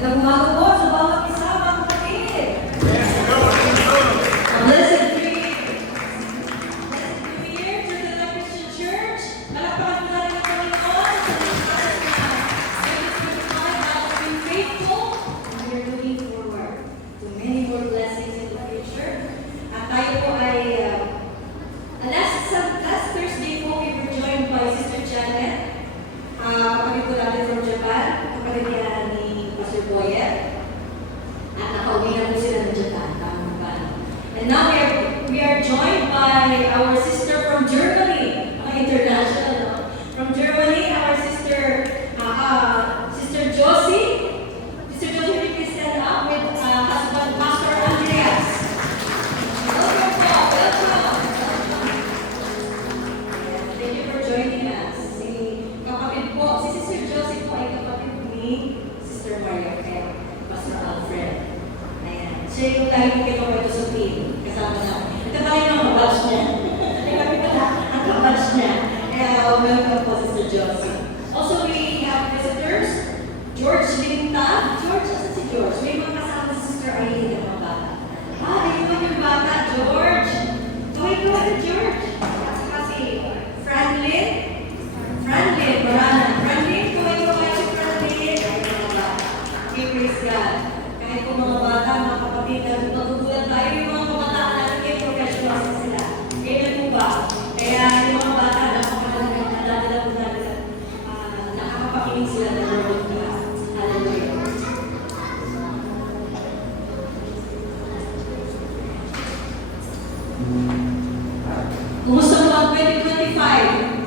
Magandang umaga po sa bawat isa, mga kapatid. A blessed New Year to the Life Christian Church. Palakpakan po natin ang Panginoon sa mga has been faithful, and we are looking forward to many more blessings in the future. At tayo po ay last Thursday po, we were joined by Sister Janet. Kapatid po natin from Japan, kapatid niya ni Pastor Boyer. At nakauwi na po sila ng Japan. And now we are joined by our sister from Germany. International, no? From Germany, our sister, Sister Josie. Sister Josie, we can stand up with husband Pastor Andreas. Welcome po, welcome. Thank you for joining us. Si Sister Josie po ay kapatid ni Sister Maria Fer, Pastor Alfred. Ayan. Siya yung lagi ko kinukwento sa team. Kasama namin. Ito tayo ng kabatch niya. Ay, kami pala ang kabatch niya. Kaya welcome po, Sister Josie. Also, we have visitors. George Linta. George, asan si George? May mga kasama si Sister Aileen ng mga bata. Ayun yung bata, George. Kaway-kaway na George. At saka si Franklin. Barana. Franklin, kaway-kaway si Franklin. Ay, mga bata. Okay, praise God. Kahit po mga bata, mga kapatid, magugulat tayo yung mga kabataan natin kayo professionals na sila. Kailan po ba? Kaya yung mga bata, napakalaga na dati po natin nakakapakinig sila ng Word of God. Hallelujah. Kumusta po ang 2025?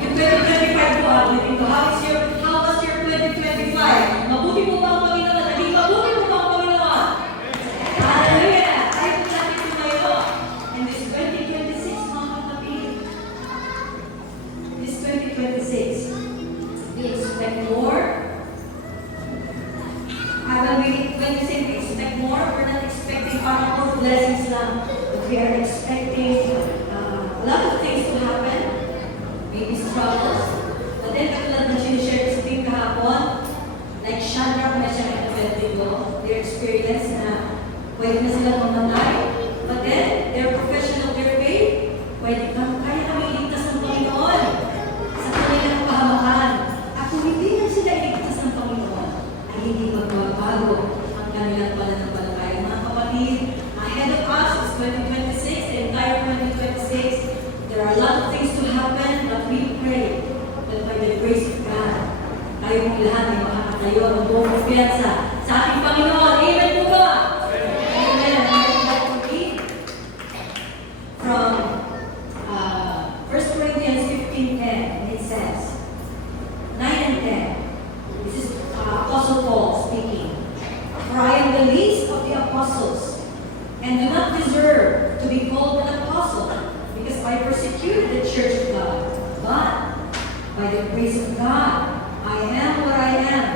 Yung 2025 po ang dito. How was your 2025? Mabuti po ba ang Panginoon? Naging mabuti po ba ang Panginoon? Hallelujah! Tayo po natin tumayo. And this 2026, mga kapatid, this 2026, we expect more. When we say we expect more, we're not expecting parang more blessings lang. But we are expecting a lot of things to happen. Maybe struggles. But then, katulad na sinishare ko sa team kahapon, like Shadrach, Meshach, and Abednego, their experience na pwede na sila mamatay. But then, their profession of their faith, kaya kami iligtas ng Panginoon sa kanilang pahamakan. At kung hindi na sila iligtas ng Panginoon, ay hindi magbabago ang kanilang pananampalataya. Mga kapatid, ahead of us is 2026, the entire 2026. There are a lot of things to happen, but we pray that by the grace of God, tayo mong lahat ay makakatayo ng buong kumpiyansa sa ating Panginoon. Amen po ba? Amen. I would like to read from 1 Corinthians 15:10. It says, 9 and 10. This is Apostle Paul speaking. For I am the least of the apostles, and do not deserve to be called an apostle, because I persecuted the church of God. But by the grace of God, I am what I am.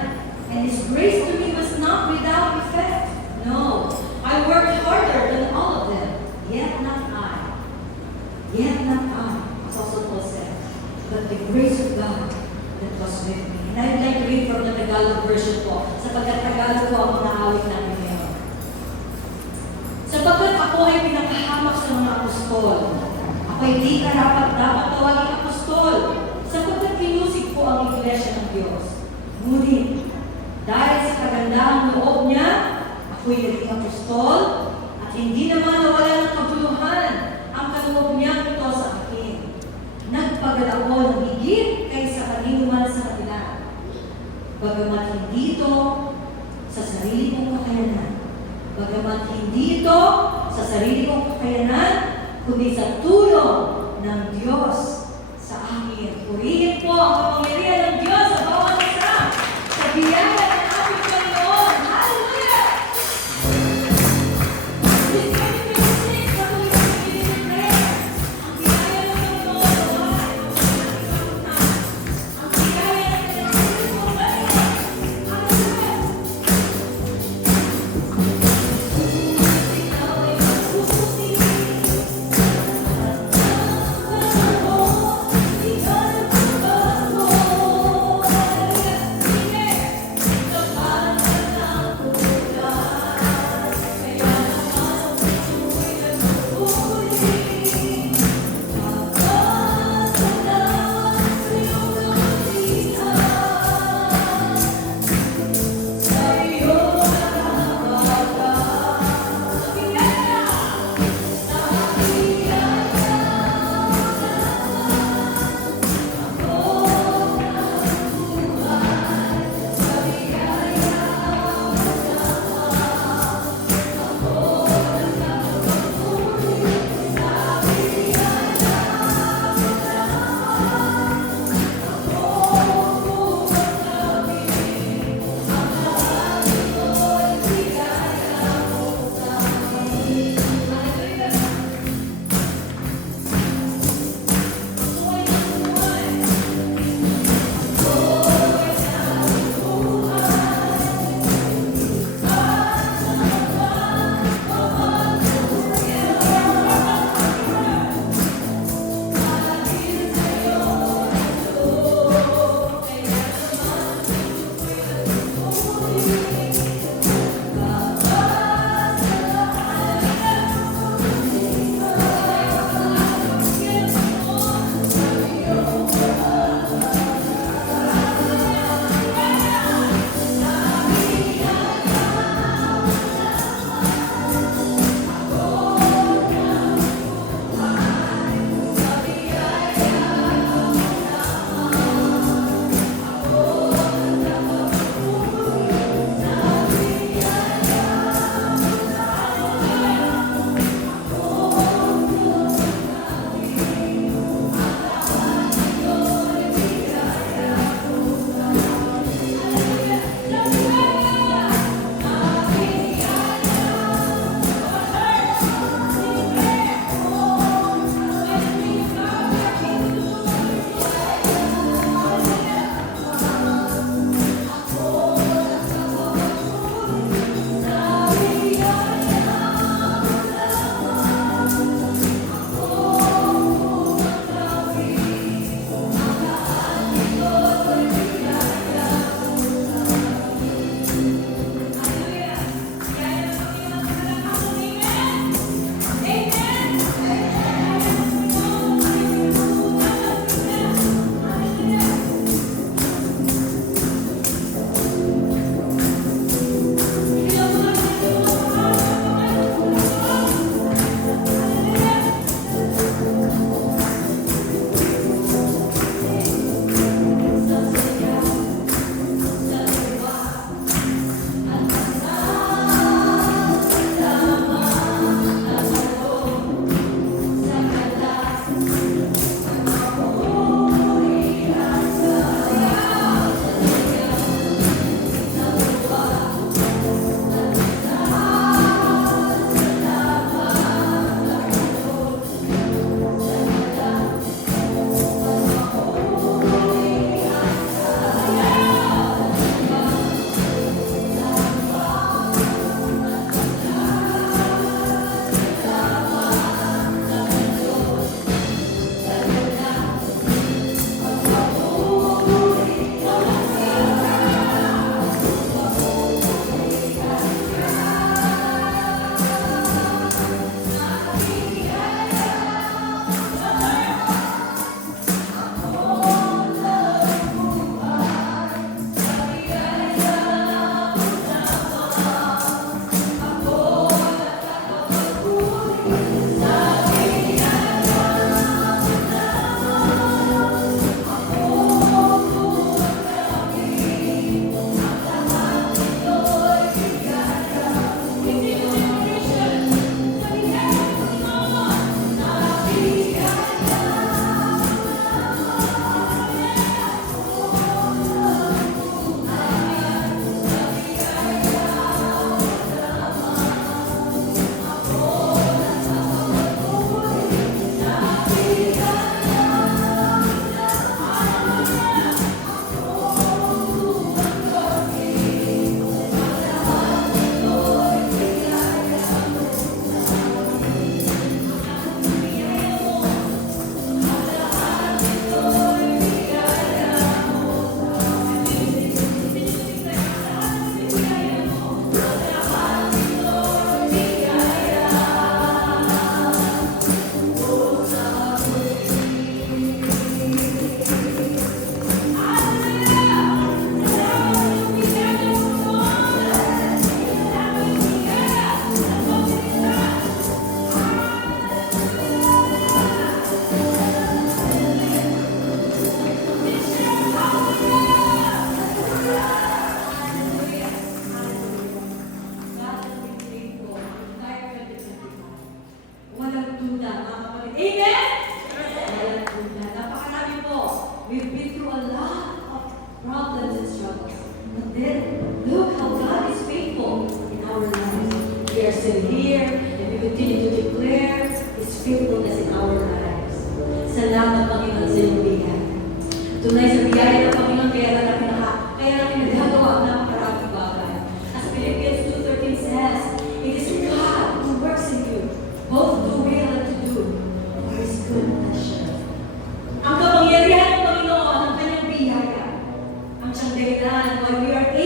And His grace to me was not without effect. No, I worked harder than all of them. Yet not I. Yet not I, Apostle Paul said, but the grace of God that was with me. And I'd like to read from the Tagalog version po, sapagkat Tagalog po ang mga awit namin ngayon. Sapagkat ako ay pinakahamak sa mga apostol, ako'y di karapat-dapat tawaging apostol, sapagkat kinusig ko ang Iglesia ng Diyos. Ngunit, dahil sa kagandahang loob niya, ako'y naging apostol, at hindi naman nawala ng kabuluhan ang kaloob niya ito sa akin. Nagpagad ako ng higit kaysa kanino man sa kanila. Bagamat hindi ito sa sarili kong kakayanan. Bagamat hindi ito sa sarili kong kakayanan, kundi sa tulong ng Diyos sa akin. Purihin po ang kapangyarihan ng Diyos sa bawat isa. Sa biyaya ng ating Panginoon. Hallelujah! This 2026, patuloy na pinipray. Ang biyaya ng Panginoon sa bawat isa. Ang biyaya ng Panginoon. Hallelujah!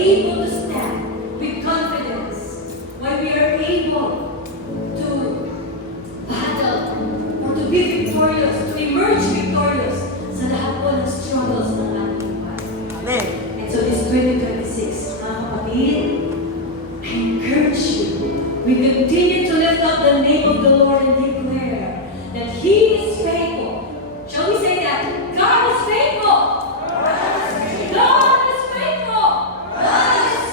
able to stand with confidence, why we are able to battle or to be victorious, to emerge victorious sa lahat po ng struggles ng ating buhay. Amen. And so this 2026, mga kapatid, I encourage you, we continue to lift up the name of the Lord and declare that He is faithful. Shall we say that? God is faithful! God is faithful! God is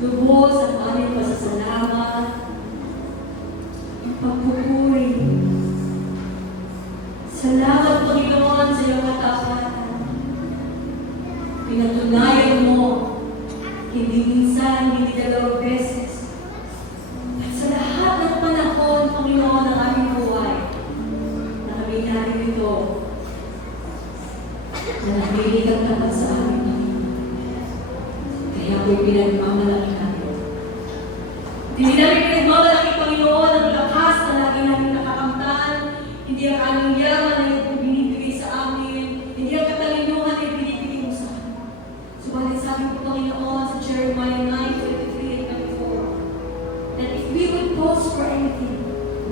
Lubos ang aming pasasalamat, ang pagpupuri. Salamat, Panginoon, sa iyong katapatan. Pinatunayan mo, hindi minsan, hindi dalawang beses. At sa lahat ng panahon, Panginoon, ng aming buhay, na kami narito, na nakilig ang tapat sa amin, Panginoon. Kaya ako'y pinagmamalaki namin. Hindi namin pinagmamalaki, Panginoon, ang lakas na lagi namin nakakamtan. Hindi ang aming yaman na iyong binibigay sa amin. Hindi ang katalinuhan na binibigay mo sa amin. Subalit sabi ko, Panginoon, sa Jeremiah 9:23 and 24, that if we would boast for anything,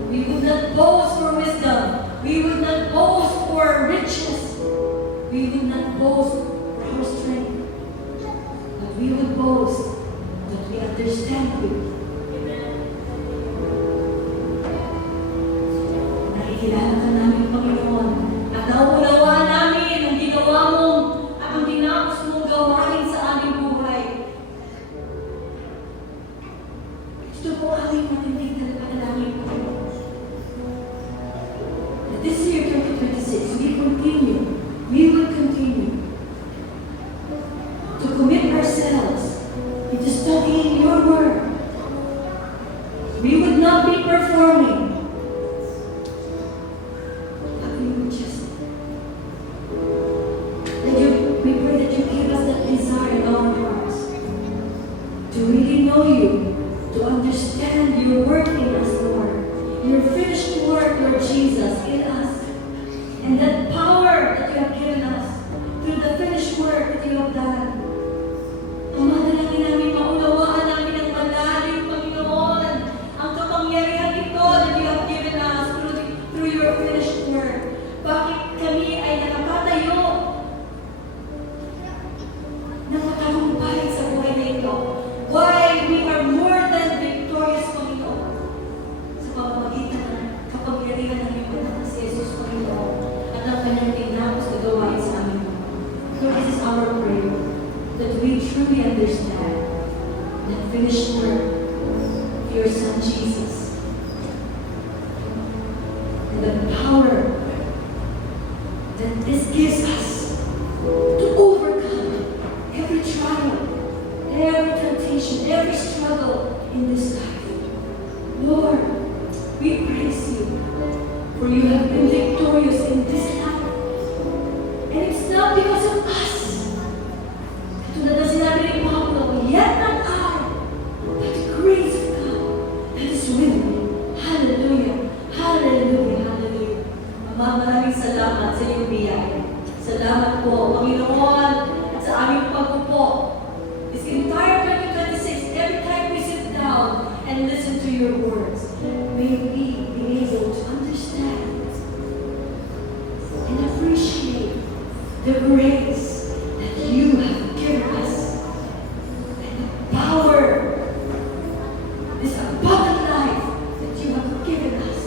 we would not boast for wisdom, we would not boast for riches, we would not boast for our strength, but we would boast that we understand you. Nakikilala ka namin, Panginoon, at nauunawaan namin ang ginawa mo at ang tinapos mong gawain sa aming buhay. Ito po aming matinding na panalangin, Panginoon. That this year, 2026, we will continue to commit ourselves into studying your word. We would not be performing. We pray that you give us that desire in our hearts to really know you, to understand your work in us, Lord. Your finished work, Lord Jesus, in us. And that power that you have given us through the finished work that you have done. Tumadalangin namin, maunawaan namin ang malalim, Panginoon, ang kapangyarihan ito that you have given us through your finished work. Bakit kami ay nakakatayo na matagumpay sa buhay na ito? Why we are more than victorious, Panginoon, sa pamamagitan ng kapangyarihan ng iyong anak na si Jesus, Panginoon, at ang kanyang tinapos na gawain sa amin. So this is our prayer, that we truly understand that finished work of your Son Jesus, and the power that this gives us to overcome every trial, every temptation, every struggle in this life. Lord, we praise you, for you have been victorious in this life. And it's not because of us. Katulad na sinabi ni Pablo, yet not I, but the grace of God that is with me. Hallelujah, hallelujah, hallelujah. Ama, maraming salamat sa iyong biyaya. Salamat po, Panginoon, at sa aming pagpupo. This entire 2026, every time we sit down and listen to your words, may we be able to understand and appreciate the grace that you have given us and the power, this abundant life that you have given us.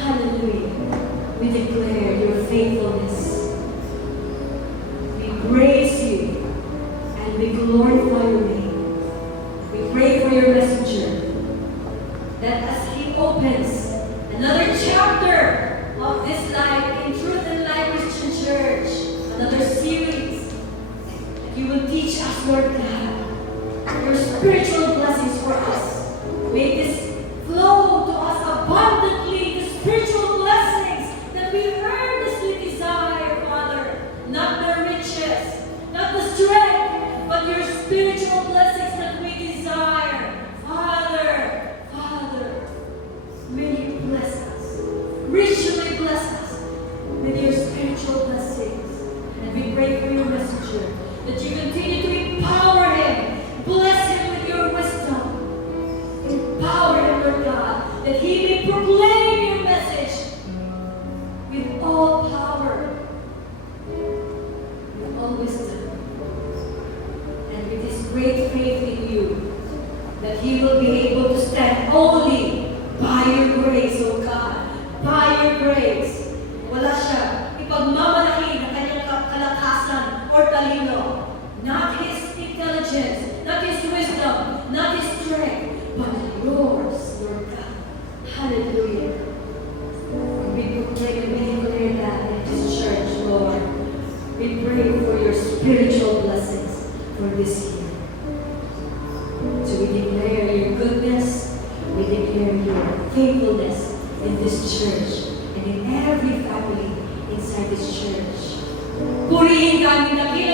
Hallelujah. We declare your faithfulness. We praise you and we glorify your name. We pray for your messenger that as he opens another chapter of this life in Truth and Life Christian Church, another series, that you will teach us, Lord God, your spiritual blessings for us. May this flow to us abundantly, the spiritual blessings that we earnestly desire, Father. intelligence, not His wisdom, not His strength, but yours, Lord God. Hallelujah. We proclaim and we declare that in this church, Lord. We pray for your spiritual blessings for this year. So we declare your goodness, we declare your faithfulness in this church and in every family inside this church. Purihin ka aming